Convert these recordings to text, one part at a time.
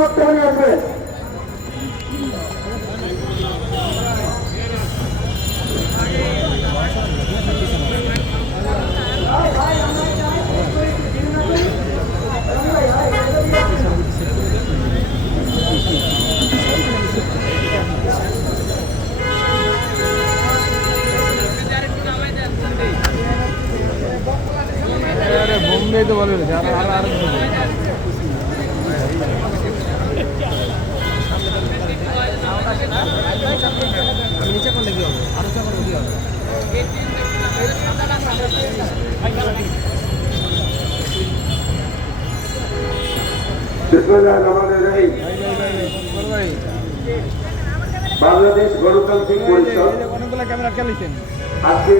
বর্তমানে আসবেন। বোম্বে তো বলে আর নিচে করলে কি হবে আরো চা করলে কি হবে বাংলাদেশ গণতান্ত্রিক পরিষদ অনেকগুলো ক্যামেরা চালিয়েছেন আজকে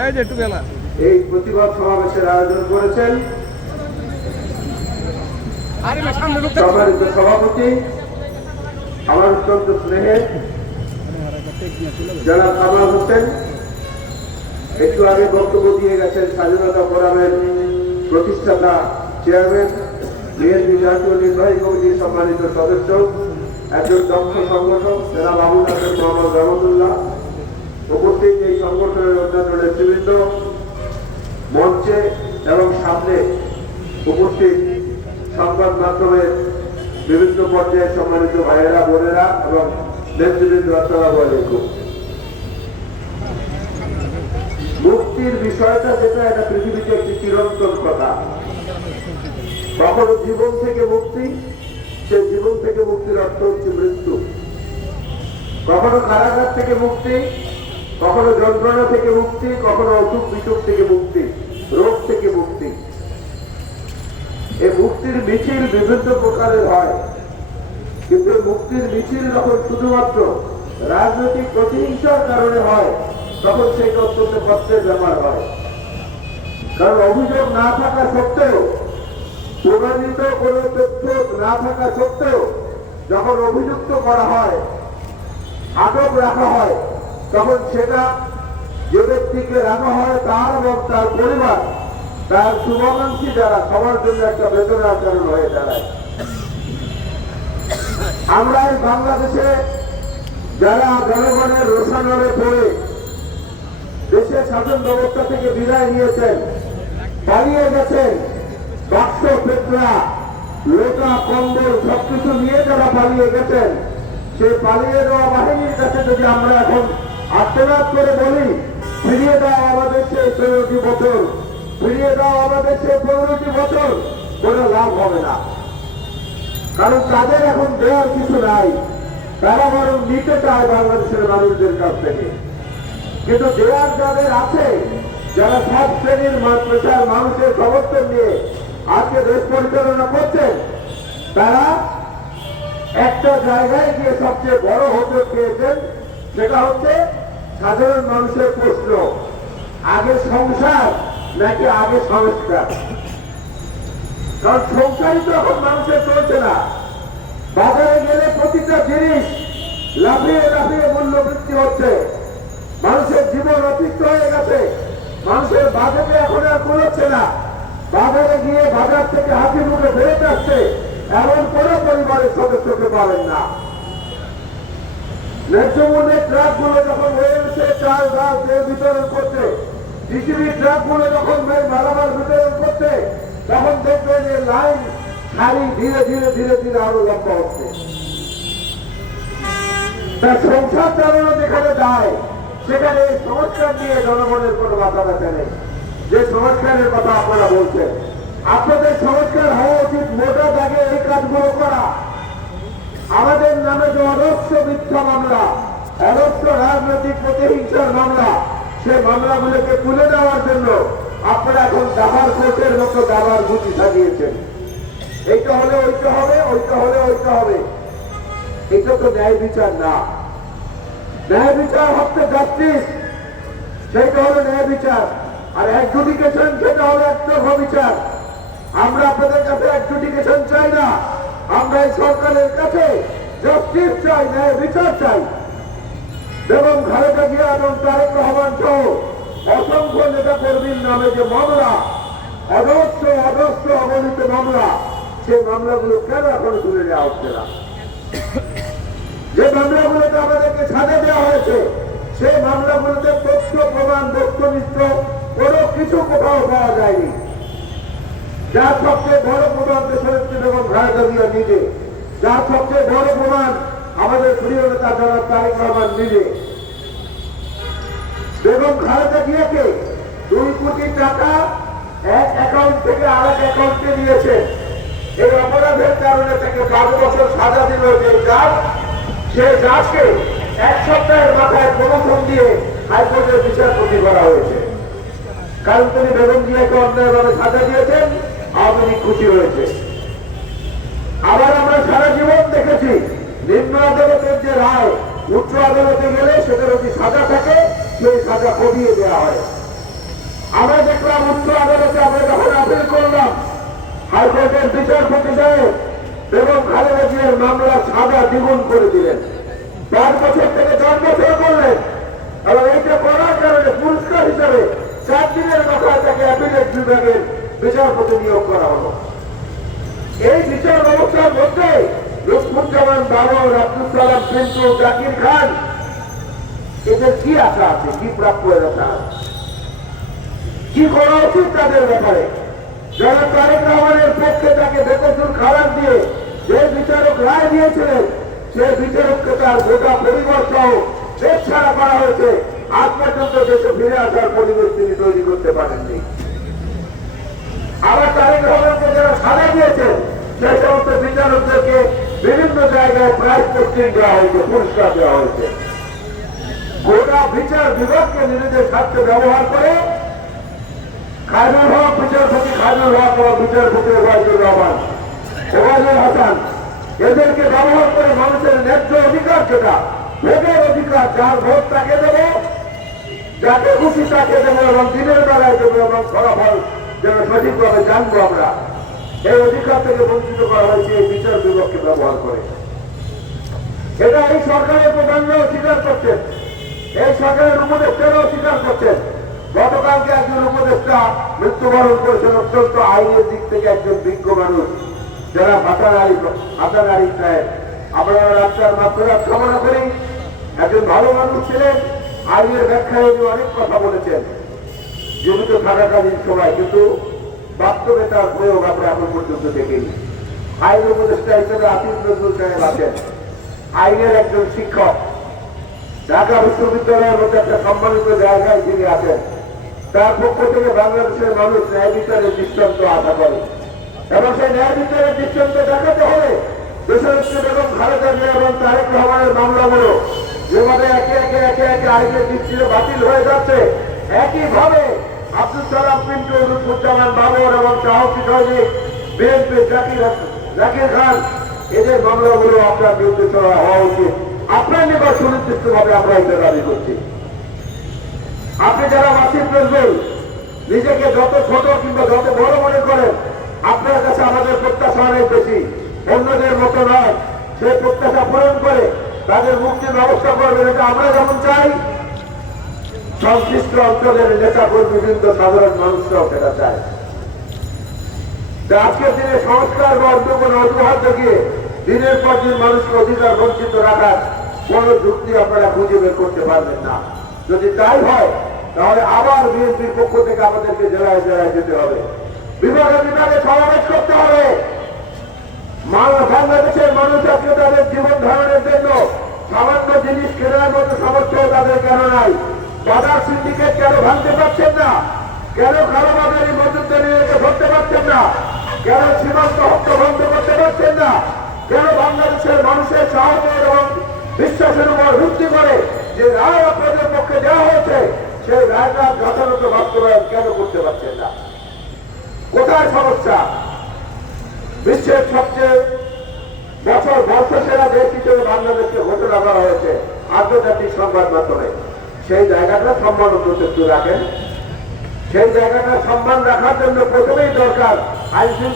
এই যে একটু বেলা এই প্রতিবাদ সমাবেশের আয়োজন করেছেন সম্মানিত সভাপতি আমার অত্যন্ত স্নেহের জনাব কামাল হোসেন। একটু আগে বক্তব্য দিয়ে গেছেন স্বাধীনতা ফোরামের প্রতিষ্ঠাতা চেয়ারম্যান, বিএনপি জাতীয় নির্বাহী কমিটির সম্মানিত সদস্য, একজন দক্ষ সংগঠক জনাব আবুল হাসান মোহাম্মদ রহমতুল্লাহ, উপস্থিত এই সংগঠনের অন্যান্য নেতৃবৃন্দ, মঞ্চে এবং সামনে উপস্থিত সংবাদ মাধ্যমের বিভিন্ন পর্যায়ে সম্মানিত ভাইয়েরা, বোনেরা এবং নেতৃবৃন্দ, আসসালামু আলাইকুম। মুক্তির বিষয়টা যেটা, এটা পৃথিবীতে একটি চিরন্তন কথা। কখনো জীবন থেকে মুক্তি, সে জীবন থেকে মুক্তির অর্থ হচ্ছে মৃত্যু। কখনো কারাগার থেকে মুক্তি, কখনো যন্ত্রণা থেকে মুক্তি, কখনো অসুখ বিসুখ থেকে মুক্তি, রোগ থেকে মুক্তি। এই মুক্তির মিছিল বিভিন্ন প্রকারের হয়, কিন্তু মুক্তির মিছিল যখন শুধুমাত্র রাজনৈতিক প্রতিহিংসার কারণে হয়, তখন সেই অত্যন্ত কষ্টের ব্যাপার হয়। কারণ অভিযোগ না থাকা সত্ত্বেও, প্রমাণিত কোন তথ্য না থাকা সত্ত্বেও যখন অভিযুক্ত করা হয়, আটক রাখা হয়, তখন সেটা যে ব্যক্তিকে রাখা হয় তার এবং তার পরিবার, তার শুভাকাঙ্ক্ষী যারা, সবার জন্য একটা বেদনার কারণ হয়ে দাঁড়ায়। আমরা এই বাংলাদেশে যারা জনগণের রোষানলে পড়ে দেশের শাসন ব্যবস্থা থেকে বিদায় নিয়েছেন, পালিয়ে গেছেন, বাক্স পেটরা লোটা কম্বল সবকিছু নিয়ে যারা পালিয়ে গেছেন, সেই পালিয়ে যাওয়া বাহিনীর কাছে যদি আমরা এখন আত্মনাদ করে বলি ফিরিয়ে দাও আমাদের সেই ১৫টি বছর, ফিরিয়ে দাও আমাদের সেই ১৫টি বছর, কোনো লাভ হবে না। কারণ তাদের এখন দেওয়ার কিছু নাই, তারা বরং নিতে চায় বাংলাদেশের মানুষদের কাছ থেকে। কিন্তু দেওয়ার যাদের আছে, যারা সব শ্রেণীর পেশার মানুষের সমর্থন নিয়ে আজকে দেশ পরিচালনা করছেন, তারা একটা জায়গায় গিয়ে সবচেয়ে বড় হোঁচট খেয়েছেন। সেটা হচ্ছে সাধারণ মানুষের প্রশ্ন, আগে সংসার নাকি আগে সংস্কার? কারণ সংসারই তো এখন মানুষের চলছে না। বাজারে গেলে প্রতিটা জিনিস লাফিয়ে লাফিয়ে মূল্য বৃদ্ধি হচ্ছে, মানুষের জীবন অতিষ্ঠ হয়ে গেছে, মানুষের বাজেটে এখন আর কুলোচ্ছে না। বাজারে গিয়ে বাজার থেকে হাসি মুখে ফেরত আসছে এমন কোন পরিবারের সদস্যকে পাবেন না। ন্যায্য মূল্যের ট্রাক গুলো যখন হয়ে গেছে চাল ডাল তেল বিতরণ করছে, ডিসিবি ট্রাক গুলো যখন মালামাল বিতরণ করছে, তখন দেখবেন যে লাইন সারি ধীরে ধীরে ধীরে ধীরে আরো লম্বা হচ্ছে। তার সংসার চালানো যেখানে যায়, সেখানে এই সংস্কার নিয়ে জনগণের কোনো মাথা ব্যথা নেই। যে সংস্কারের কথা আপনারা বলছেন, আপনাদের সংস্কার হওয়া উচিত মোটা দাগে এই কাজগুলো করা। আমাদের নামে যে অদর্শ মিথ্যা মামলা, অদর্শ রাজনৈতিক প্রতিহিংসার মামলা, সে মামলাগুলোকে তুলে দেওয়ার জন্য আপনারা এখন দাবার কোর্টের মতো দাবার গুটি সাজিয়েছেন। এইটা হলে ওইটা হবে, ওইটা হলে ওইটা হবে। এটা তো ন্যায় বিচার না। ন্যায় বিচার হচ্ছে জাস্টিস, সেইটা হলো ন্যায় বিচার। আর অ্যাডজুডিকেশন সেটা হলো একতরফা বিচার। আমরা আপনাদের কাছে অ্যাডজুডিকেশন চাই না, আমরা এই সরকারের কাছে জাস্টিস চাই, ন্যায় বিচার চাই। এবং খালেদা জিয়া এবং তারেক রহমান সহ অসংখ্য নেতা কর্মীর নামে যে মামলা, অজস্র অজস্র অগণিত মামলা, সেই মামলাগুলো কেন এখনো তুলে নেওয়া হচ্ছে না? যে মামলাগুলোতে আমাদেরকে সাজা দেওয়া হয়েছে সেই মামলাগুলোতে তথ্য প্রমাণ বস্তুনিষ্ঠ কোনো কিছু কোথাও পাওয়া যায়নি। যার সবচেয়ে বড় প্রমাণ দেশনেত্রী বেগম খালেদা জিয়া নিজে, যার সবচেয়ে বড় প্রমাণ আমাদের প্রিয় নেতা জনাব তারেক রহমান নিজে। বেগম খালেদা জিয়াকে 2 কোটি টাকা এক অ্যাকাউন্ট থেকে আরেক অ্যাকাউন্টে নিয়েছে। এই অপরাধের কারণে তাকে 5 বছর সাজা দিল যে জাজ, সে জাজকে 1 সপ্তাহের মাথায় প্রমোশন দিয়ে হাইকোর্টের বিচারপতি করা হয়েছে। কারণ তিনি বেগম জিয়াকে অন্যায়ভাবে সাজা দিয়েছেন, আওয়ামী লীগ খুশি হয়েছে। আবার আমরা সারা জীবন দেখেছি নিম্ন আদালতের যে রায় উচ্চ আদালতে গেলে সেটার যদি সাজা থাকে সেই সাজা কমিয়ে দেওয়া হয়। আমরা দেখলাম উচ্চ আদালতে আমরা যখন আপিল করলাম, হাইকোর্টের বিচারপতি সাহেব বেগম খালেদা জিয়ার মামলার সাজা দ্বিগুণ করে দিলেন, 5 বছর থেকে 10 বছর করলেন। এবং এইটা করার কারণে পুরস্কার হিসাবে 4 দিনের মাথায় তাকে অ্যাপিলেট বিভাগের বিচারপতি নিয়োগ করা হলো। এই বিচার ব্যবস্থার মধ্যে লুৎফুজ্জামান বাবর, আব্দুল সালাম পিন্টু, জাকির খান, এদের কি আশা আছে, কি প্রাপ্যের আশা আছে, কি করা উচিত তাদের ব্যাপারে? যারা তারেক রহমানের পক্ষে তাকে বেকসুর খালাস দিয়ে যে বিচারক রায় দিয়েছিলেন, সেই বিচারককে তার গোটা পরিবার সহ দেশ ছাড়া করা হয়েছে। আজ পর্যন্ত দেশে ফিরে আসার পরিবেশ তিনি তৈরি করতে পারেননি। আবার তারেক রহমানকে যারা সাজা দিয়েছেন সেই সমস্ত বিচারকদেরকে বিভিন্ন জায়গায় প্রাইজ পোস্টিং দেওয়া হয়েছে, পুরস্কার দেওয়া হয়েছে। গোটা বিচার বিভাগকে নিজেদের স্বার্থে ব্যবহার করে খায়রুল হক বিচারপতি, খায়রুল হক এবং বিচারপতি ওবায়দুর রহমান, ওবায়দুল হাসান, এদেরকে ব্যবহার করে মানুষের ন্যায্য অধিকার, যেটা ভোটের অধিকার, যার ভোট তাকে দেব, যাকে খুশি তাকে দেবো এবং দিনের বেলায় দেবো এবং ফলাফল যেন সঠিকভাবে জানবো আমরা, এই অধিকার থেকে বঞ্চিত করা হয়েছে এই বিচার বিভাগকে ব্যবহার করে। এটা এই সরকারের প্রধানরাও স্বীকার করছেন, এই সরকারের উপদেষ্টারাও স্বীকার করছেন। গতকালকে একজন উপদেষ্টা মৃত্যুবরণ করেছেন, অত্যন্ত আইনের দিক থেকে একজন বিজ্ঞ মানুষ, যারা হাসান আলী সাহেব। আমরা রাস্তার মাত্রার কামনা করি, একজন ভালো মানুষ ছিলেন, আইনের ব্যাখ্যায় উনি অনেক কথা বলেছেন জীবিত থাকাকালীন সময়, কিন্তু বাস্তবে তার প্রয়োগ আমরা এখন পর্যন্ত দেখিনি। আইন উপদেষ্টা হিসেবে আসিফ নজরুল সাহেব আছেন, আইনের একজন শিক্ষক, ঢাকা বিশ্ববিদ্যালয়ের মধ্যে একটা সম্মানিত জায়গায় তিনি আছেন। তার পক্ষ থেকে বাংলাদেশের মানুষ ন্যায় বিচারের দৃষ্টান্ত আশা করে এবং সেই ন্যায় বিচারের দৃষ্টান্ত দেখাতে হলে দেশনেত্রী বেগম খালেদা জিয়া এবং তারেক রহমানের মামলাগুলো যেভাবে একে একে আইনের দৃষ্টিতে বাতিল হয়ে যাচ্ছে, একইভাবে আব্দুল সালাম পিন্টু, লুৎফুজ্জামান বাবর এবং সাহসী সৈনিক, বিএনপি জাকির খান, এদের মামলাগুলো আপনার বিরুদ্ধে হওয়া উচিত। আপনার নিকট সুনির্দিষ্টভাবে আমরা এটা দাবি করছি। আপনি যারা আসিফ নজরুল নিজেকে যত ছোট কিংবা যত বড় মনে করেন, আপনার কাছে আমাদের প্রত্যাশা অনেক বেশি, অন্যদের মতো নয়। সেই প্রত্যাশা পূরণ করে তাদের মুক্তির ব্যবস্থা করবেন, এটা আমরা যেমন চাই, সংশ্লিষ্ট অঞ্চলের নেতা কর্মীবৃন্দ, সাধারণ মানুষরাও সেটা চায়। আজকের দিনে সংস্কার বা অন্য কোনো অজুহাত দেখিয়ে দিনের পর দিন মানুষকে অধিকার বঞ্চিত রাখার কোন যুক্তি আপনারা খুঁজে বের করতে পারবেন না। যদি তাই হয় তাহলে আবার বিএনপির পক্ষ থেকে আমাদেরকে জেলায় জেলায় যেতে হবে, বিভাগে বিভাগে সমাবেশ করতে হবে। বাংলাদেশের মানুষ আজকে তাদের জীবন ধারণের জন্য সামান্য জিনিস কেনার মতো সামর্থ্য তাদের কেন নাই? বাজার সিন্ডিকেট কেন ভাঙতে পারছেন না? কেন কালোবাজারি মজুদদারিকে ধরতে পারছেন না? কেন সীমান্ত হত্যা বন্ধ করতে পারছেন না? কেন বাংলাদেশের মানুষের সাহস এবং বিশ্বাসের উপর ভিত্তি করে যে রায় আপনাদের পক্ষে দেওয়া হয়েছে সেই রায়টা যথাযথ বাস্তবায়ন কেন করতে পারছেন না? কোথায় সমস্যা? বিশ্বের সবচেয়ে বর্ষসেরা দেশ হিসেবে বাংলাদেশকে ঘোষণা করা হয়েছে আন্তর্জাতিক সংবাদ মাধ্যমে। সেই জায়গাটা সম্মান অন্তত রাখেন। সেই জায়গাটা সম্মান রাখার জন্য প্রথমেই দরকার আইন